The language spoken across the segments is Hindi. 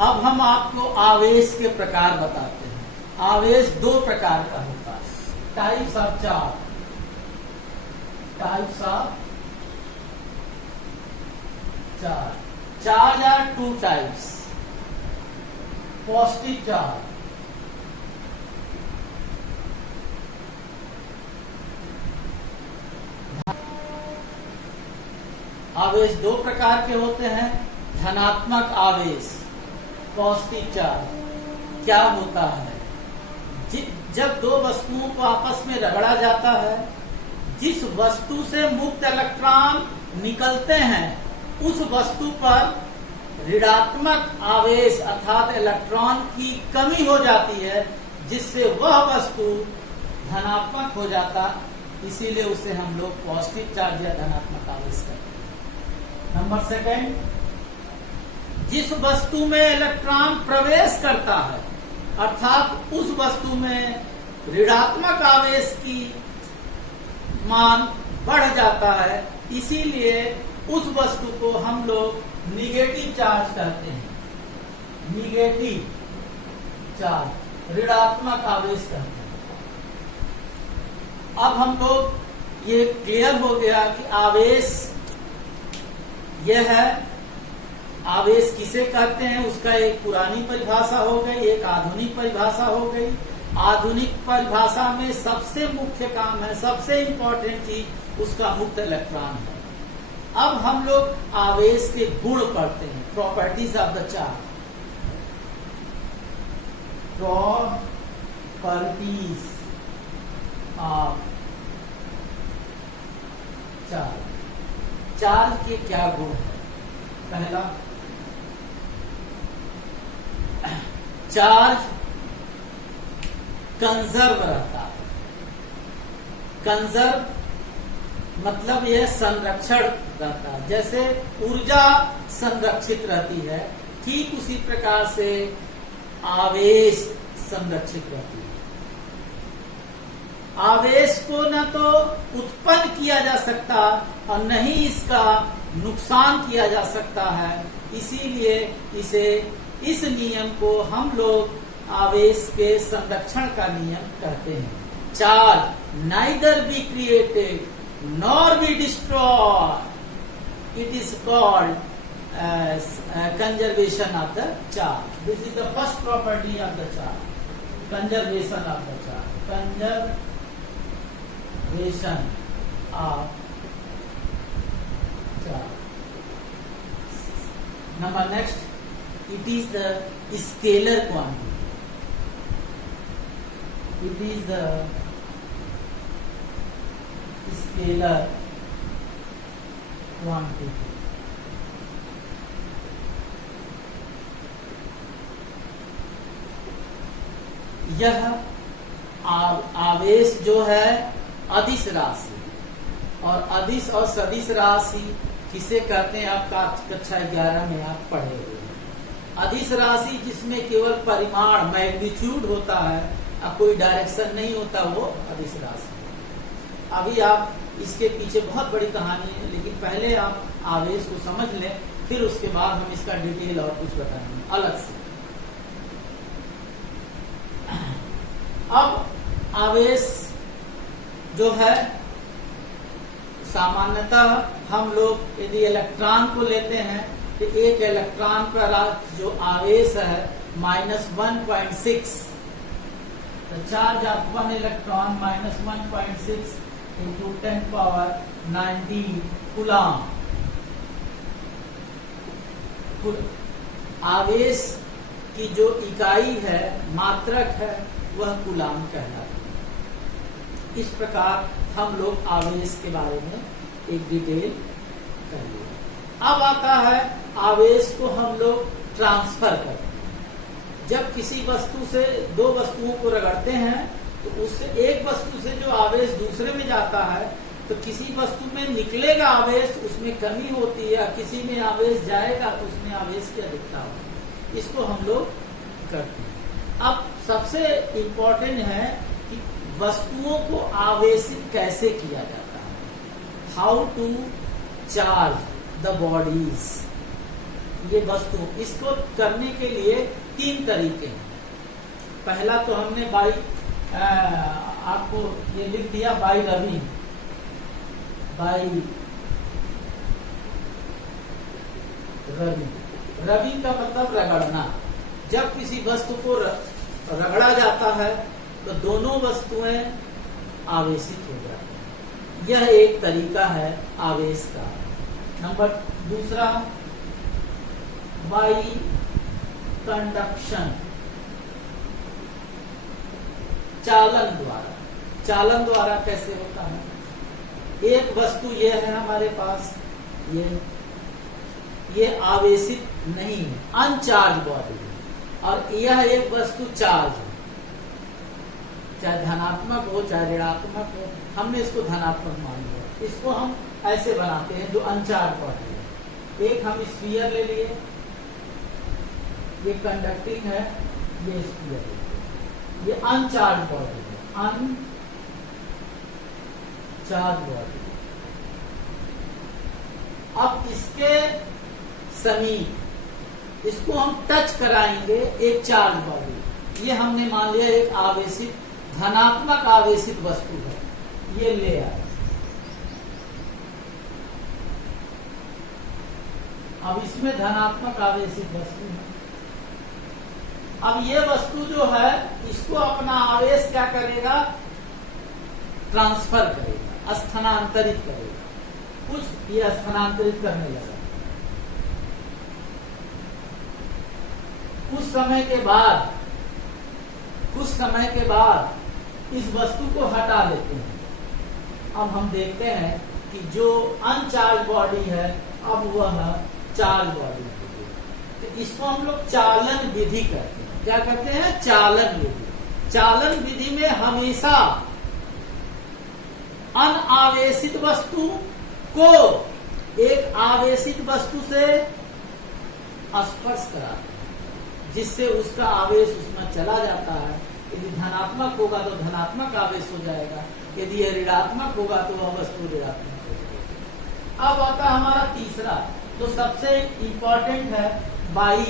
अब हम आपको आवेश के प्रकार बताते हैं। आवेश दो प्रकार का होता है, types of charge. Types of charge. Charge are two types, positive charge आवेश दो प्रकार के होते हैं। धनात्मक आवेश, पॉजिटिव चार्ज। क्या होता है, जब दो वस्तुओं को आपस में रगड़ा जाता है, जिस वस्तु से मुक्त इलेक्ट्रॉन निकलते हैं उस वस्तु पर ऋणात्मक आवेश अर्थात इलेक्ट्रॉन की कमी हो जाती है, जिससे वह वस्तु धनात्मक हो जाता, इसीलिए उसे हम लोग पॉजिटिव चार्ज या धनात्मक आवेश कहते हैं। नंबर सेकेंड, जिस वस्तु में इलेक्ट्रॉन प्रवेश करता है अर्थात उस वस्तु में ऋणात्मक आवेश की मान बढ़ जाता है, इसीलिए उस वस्तु को हम लोग निगेटिव चार्ज कहते हैं। निगेटिव चार्ज, ऋणात्मक आवेश कहते हैं। अब हम लोग ये क्लियर हो गया कि आवेश यह है, आवेश किसे कहते हैं उसका एक पुरानी परिभाषा हो गई, एक आधुनिक परिभाषा हो गई। आधुनिक परिभाषा में सबसे मुख्य काम है, सबसे इंपॉर्टेंट चीज उसका मुक्त इलेक्ट्रॉन है। अब हम लोग आवेश के गुण पढ़ते हैं, properties of the charge. Properties of charge. Charge के क्या गुण है? पहला, चार्ज कंजर्व रहता है। कंजर्व मतलब यह संरक्षण रहता है, जैसे ऊर्जा संरक्षित रहती है, ठीक उसी प्रकार से आवेश संरक्षित रहती है। आवेश को न तो उत्पन्न किया जा सकता और न ही इसका नुकसान किया जा सकता है, इसीलिए इसे इस नियम को हम लोग आवेश के संरक्षण का नियम कहते हैं। Charge neither be created nor be destroyed, it is called conservation of the charge. This is the first property of the charge, conservation of the charge. Conservation of charge. Number next, it is the scalar quantity. It is the scalar quantity. यह आवेश जो है अदिश राशि, और अदिश और सदिश राशि किसे कहते हैं आप कक्षा 11 में आप पढ़े हुए हैं। अदिश राशि जिसमें केवल परिमाण मैग्नीट्यूड होता है और कोई डायरेक्शन नहीं होता, वो अदिश राशि है। अभी आप इसके पीछे बहुत बड़ी कहानी है, लेकिन पहले आप आवेश को समझ लें, फिर उसके बाद हम इसका डिटेल और कुछ बताएंगे अलग से। अब आवेश जो है सामान्यतः हम लोग यदि इलेक्ट्रॉन को लेते हैं तो एक इलेक्ट्रॉन पर जो आवेश है -1.6, the charge of one electron -1.6 into 10⁻⁹ coulomb. आवेश की जो इकाई है, मात्रक है, वह कूलम कहलाता है। इस प्रकार हम लोग आवेश के बारे में एक डिटेल कर लिया। अब आता है आवेश को हम लोग ट्रांसफर करते हैं। जब किसी वस्तु से दो वस्तुओं को रगड़ते हैं तो उससे एक वस्तु से जो आवेश दूसरे में जाता है, तो किसी वस्तु में निकलेगा आवेश, उसमें कमी होती है, किसी में आवेश जाएगा तो उसमें आवेश की अधिकता होती है। इसको हम लोग करते हैं। अब सबसे इम्पोर्टेंट है कि वस्तुओं को आवेशित कैसे किया जाता है। How to charge the bodies. ये वस्तु, इसको करने के लिए 3 तरीके हैं। पहला तो हमने बाई आपको ये लिख दिया बाई रबी, बाई रबी। रबी का मतलब रगड़ना। जब किसी वस्तु को रगड़ा जाता है तो दोनों वस्तुएं आवेशित हो जाती हैं। यह एक तरीका है आवेश का। नंबर दूसरा बाई कंडक्शन, चालन द्वारा। चालन द्वारा कैसे होता है? एक वस्तु ये है हमारे पास, ये आवेशित नहीं है, अनचार्ज बॉडी है, और यह एक वस्तु चार्ज है, चाहे धनात्मक हो चाहे ऋणात्मक हो। हमने इसको धनात्मक मान लिया। इसको हम ऐसे बनाते हैं जो अनचार्ज बॉडी है। एक हम स्फीयर ले लिए, ये कंडक्टिंग है, ये स्फीयर है, ये अनचार्ज बॉडी है, अनचार्ज बॉडी। अब इसके समीप इसको हम टच कराएंगे एक चार्ज बॉडी। ये हमने मान लिया एक आवेशित, धनात्मक आवेशित वस्तु है, ये ले आए। अब इसमें धनात्मक आवेशित वस्तु है। अब ये वस्तु जो है इसको अपना आवेश क्या करेगा? ट्रांसफर करेगा, स्थानांतरित करेगा। कुछ ये स्थानांतरित करने लगा। कुछ समय के बाद इस वस्तु को हटा देते हैं। अब हम देखते हैं कि जो अनचार्ज बॉडी है अब वह चार्ज बॉडी है। तो इसको हम लोग चालन विधि कहते हैं। क्या कहते हैं? चालन विधि। चालन विधि में हमेशा अनावेशित वस्तु को एक आवेशित वस्तु से स्पर्श कराते हैं, जिससे उसका आवेश उसमें चला जाता है। यदि धनात्मक होगा तो धनात्मक आवेश हो जाएगा, यदि यह ऋणात्मक होगा तो वह वस्तु ऋणात्मक हो जाएगी। अब आता है हमारा तीसरा, तो सबसे इंपॉर्टेंट है by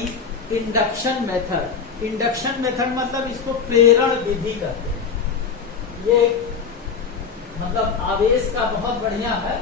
induction method. Induction method मतलब इसको प्रेरण विधि कहते हैं। ये मतलब आवेश का बहुत बढ़िया है